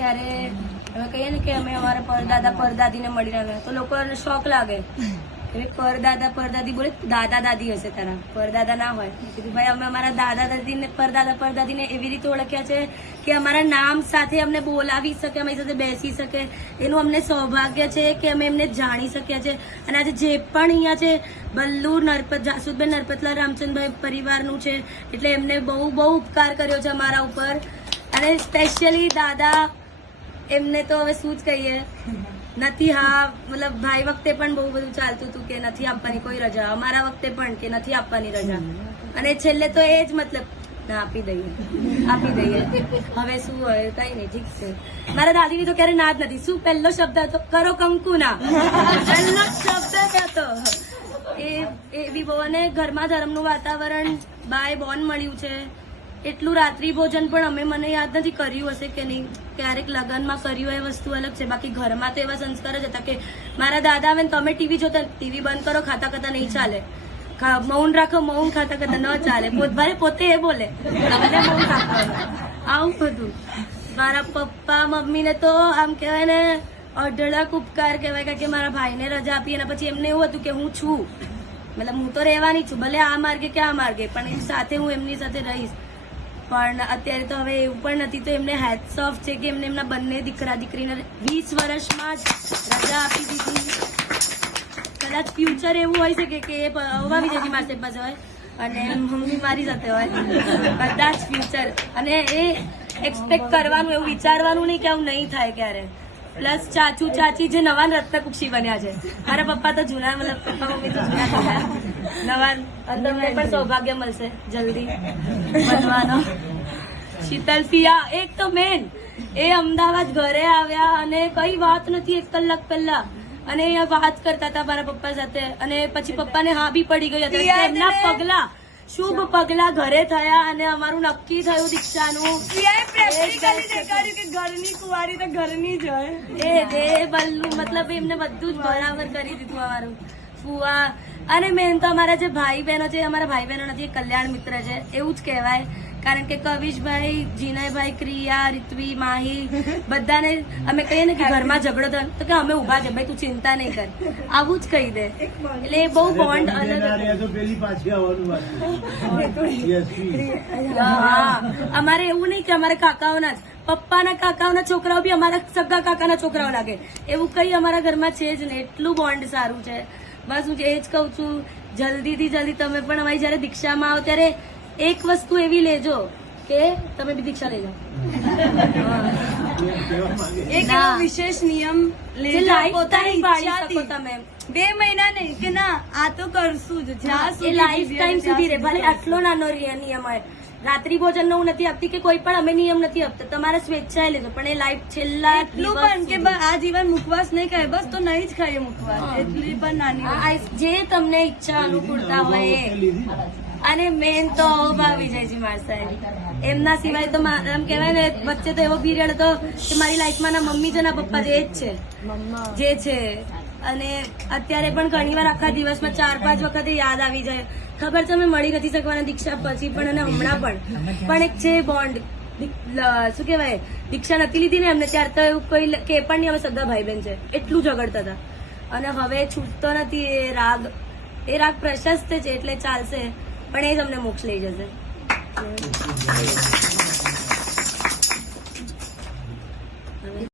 ત્યારે અમે કહીએ ને કે અમે અમારા પરદાદા પરદાદીને મળીને આવ્યા તો લોકોને શોખ લાગે કે પરદાદા પરદાદી બોલે દાદા દાદી હશે તારા પરદાદા ના હોય. કીધું ભાઈ અમે અમારા દાદા દાદીને પરદાદા પરદાદીને એવી રીતે ઓળખ્યા છે કે અમારા નામ સાથે અમને બોલાવી શકે, અમારી સાથે બેસી શકે, એનું અમને સૌભાગ્ય છે કે અમે એમને જાણી શક્યા છે. અને આજે જે પણ અહીંયા છે બલ્લુ નરપત જાસુદબેન નરપતલાલ રામચંદ્રભાઈ પરિવારનું છે એટલે એમને બહુ બહુ ઉપકાર કર્યો છે અમારા ઉપર. અને સ્પેશિયલી દાદા એમને તો હવે શું જ કહીએ નથી. હા મતલબ ભાઈ વખતે પણ બહુ બધું ચાલતું હતું કે નથી આપવાની કોઈ રજા, અમારા વખતે પણ કે નથી આપવાની રજા, અને છેલ્લે તો એ જ મતલબ ના આપી દઈએ હવે શું હોય કઈ નહીં ઠીક છે. મારા દાદીની તો ક્યારે ના જ નથી. શું પહેલો શબ્દ હતો? કરો કંકુ ના, પહેલો શબ્દ હતો એ બી બહુ. અને ઘરમાં ધર્મનું વાતાવરણ બાય બોન મળ્યું છે. એટલું રાત્રિ ભોજન પણ અમે મને યાદ નથી કર્યું હશે કે નહીં, ક્યારેક લગ્નમાં કર્યું એ વસ્તુ અલગ છે. બાકી ઘરમાં તો એવા સંસ્કાર જ હતા કે મારા દાદા આવે ને તમે ટીવી જોતા, ટીવી બંધ કરો, ખાતા ખાતા નહીં ચાલે, મૌન રાખો, મૌન ખાતા ખાતા ન ચાલે, પોતે એ બોલે મૌન રાખવાનું, આવું બધું. મારા પપ્પા મમ્મીને તો આમ કહેવાય ને અઢળક ઉપકાર કહેવાય કે મારા ભાઈને રજા આપી. અને પછી એમને એવું હતું કે હું છું, મતલબ હું તો રહેવાની છું, ભલે આ માર્ગે કે આ માર્ગે, પણ એ સાથે હું એમની સાથે રહીશ. પણ અત્યારે તો હવે એવું પણ નથી. તો એમને હેટ્સ ઓફ છે કે એમને એમના બંને દીકરા દીકરીને 20 વર્ષમાં જ રજા આપી દીધી. કદાચ ફ્યુચર એવું હોય શકે કે એ અવા વિજયજી મારી પાસે હોય અને મમ્મી મારી સાથે હોય, કદાચ ફ્યુચર. અને એ એક્સપેક્ટ કરવાનું, એવું વિચારવાનું નહીં કે આવું નહીં થાય ક્યારે. પ્લસ ચાચુ ચાચી જે નવા રત્નકુક્ષી બન્યા છે. મારા પપ્પા તો જૂના, મતલબ પપ્પા મમ્મી તો જૂના થયા, નવા તમને પણ સૌભાગ્ય મળશે જલ્દી બનવાનો. શીતલ પિયા એક તો મેન, એ અમદાવાદ ઘરે આવ્યા અને કઈ વાત નથી 1 કલાક પહેલા, અને અહીંયા વાત કરતા હતા મારા પપ્પા સાથે. અને પછી પપ્પાને હા બી પડી ગઈ હતી. એમના પગલા, શુભ પગલા ઘરે થયા અને અમારું નક્કી થયું દીક્ષાનું. ઘરની કુંવારી તો ઘરની જ હોય. એ બલ્લુ મતલબ એમને બધું જ બરાબર કરી દીધું અમારું. ફુવા અને મેન તો અમારા જે ભાઈ બહેનો છે, અમારા ભાઈ બહેનો નથી, કલ્યાણ મિત્ર છે એવું જ કહેવાય. કારણ કે કવિશભાઈ, જીનયભાઈ, ક્રિયા, રિત્વી, માહી, બધાને અમે કહીએ ને કે ઘરમાં ઝઘડો થયો તો કે અમે ઉભા છે, ભાઈ તું ચિંતા નહીં કર, આવું જ કહી દે. એટલે એ બહુ બોન્ડ અલગ. હા અમારે એવું નહીં કે અમારા કાકાઓના જ, પપ્પાના કાકાઓના છોકરાઓ બી અમારા સગા કાકાના છોકરાઓ લાગે, એવું કઈ અમારા ઘરમાં છે જ નહીં. એટલું બોન્ડ સારું છે. બસ હું એ જ કહું છું, જલ્દીથી જલ્દી તમે પણ અમારી જયારે દીક્ષામાં આવો ત્યારે એક વસ્તુ એવી લેજો કે તમે બી દીક્ષા લઈ જાઓ. એક એવો વિશેષ નિયમ લેજો પોતાની ઈચ્છા તમે 2 મહિના નહીં કે ના આ તો કરશું જ, જ્યાં સુધી લાઈફ ટાઈમ સુધી રહે. ભલે આટલો નાનો નિયમ હોય, રાત્રિ ભોજન નું નથી આપતી કે કોઈ પણ અમે નિયમ નથી આપતા, તમારે સ્વેચ્છાએ લેજો, પણ એ લાઈફ છેલ્લા એટલું પણ કે આ જીવન મુખવાસ નહીં ખાય, બસ તો નહીં જ ખાઈએ મુખવાસ, એટલી પણ નાની જે તમને ઈચ્છા અનુકૂળતા હોય એ. અને મેન તો વિજયજી મારસાહેબ, એમના સિવાય તો એમ કહેવાય ને વચ્ચે તો એવો પીરિયડ હતો કે મારી લાઈફમાં ના મમ્મી છે ના પપ્પા છે, એ જ છે જે છે. અને અત્યારે પણ ઘણી વાર આખા દિવસમાં 4-5 વખતે યાદ આવી જાય. ખબર છે અમે મળી નથી શકવાના દીક્ષા પછી પણ અને હમણાં પણ એક છે બોન્ડ. શું કહેવાય, દીક્ષા નથી લીધી ને એમને ત્યાર તો એવું કોઈ કે પણ નહીં અમે સગા ભાઈ બહેન છે, એટલું ઝઘડતા હતા. અને હવે છૂટતો નથી એ રાગ પ્રશસ્ત છે એટલે ચાલશે, પણ એ જ અમને મોક્ષ લઈ જશે.